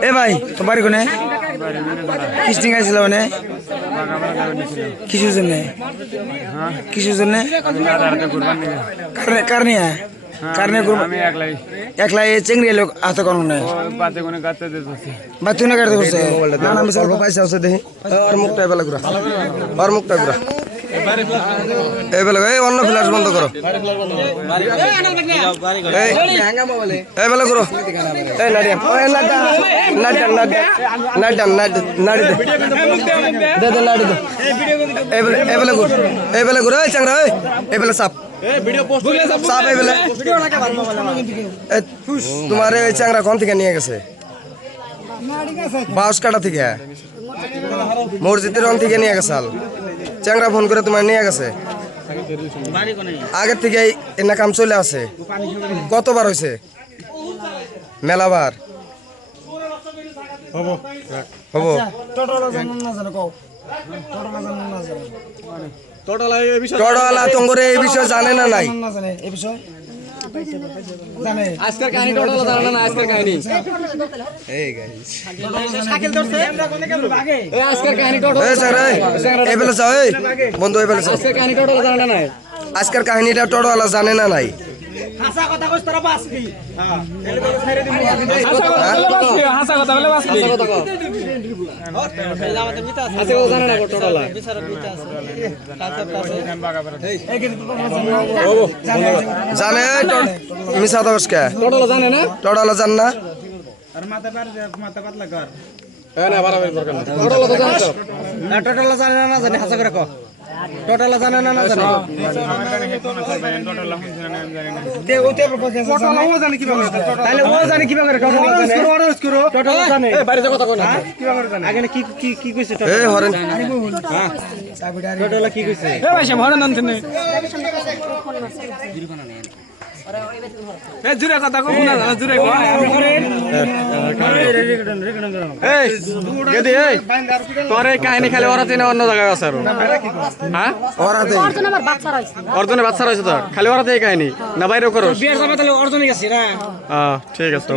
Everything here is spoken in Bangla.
এ ভাই তো বাড়ি কোনে কিস্টিং আইছিল মানে কিছুর জন্য কিছুর জন্য কারণে কারণে একলাই চেংড়ি লোক হাতে কোন নাই বাতি না কাটতে করছে না না আমি অল্প পয়সা আছে দেখি আর মুখটা এবেলা ঘুরা আর মুখটা ঘুরা এবেলা এই অন্য ফ্ল্যাশ বন্ধ করো এবেলা করো এই নাড়িয়া ওই নাড়া নাড়া নাড়া নাড়া নাড়ি দে দে নাড়ি দে এবেলা ঘুর এবেলা ঘুর এই চাংরা এই এবেলা সাপ সাপ এবেলা তোমার এই চাংরা কোন থেকে নিয়ে গেছে বাউস কাটা থেকে মসজিদের রং থেকে নিয়ে গেছে চ্যাংরা ফোন করে তোমার নিয়ে গেছে আগের থেকে এনা কাম চলে আসে কতবার হয়েছে মেলাবার হব টোটালা তোমরে এই বিষয় জানে না নাই আজকের কাহিনী টোটাল জানা না আজকের কাহিনী এই গাইস শাকিল ধরছে এই আজকের কাহিনী টোটাল এই স্যার এই বেলা যাও এই বন্ধু এই বেলা যাও আজকের কাহিনী টোটাল জানা না আজকের কাহিনীটা টোটাল জানে না নাই হাসা কথা কইছ তোরা বাসবি হ্যাঁ এলে বলে ছাইরে দিমু হাসা কথা বলে বাসবি হাসা কথা কও জামাতে মিতা আছে হাসা কথা জানা না টোটাল বিচারক মিতা আছে জানে মিছা দশকা টোটাল জানে না টোটাল জান না আর মাথা পাতলা কর এ না বাড়াবাড়ি দরকার না টোটাল তো জানো না টোটাল জানে না জানে হাসা করে কও টোটাল জানে না জানে টোটাল হুন জানে না জানে না তে ওতে টোটাল ও জানে কিভাবে তাহলে ও জানে কিভাবে টোটাল জানে অরেঞ্জ করো টোটাল জানে এই বাড়িতে কথা কই না কিভাবে জানে আগে কি কি কি কইছে টোটাল এই হরেন হ্যাঁ টোটাল কি কইছে এ ভাই সে হরেন আনতে নে এ জুরে কথা কও না জুরে কও এই গেদি এই তোর এই কাহিনী খালি ওরাতে না অন্য জায়গায় আছে আর হ্যাঁ ওরাতে অর্জুন আমার বাচ্চা রইছে অর্জুনের বাচ্চা রয়েছে তোর খালি ওরাতে এই কাহিনী না বাইরেও করো বিয়ের সময় তাহলে অর্জুনই গেছি না ঠিক আছে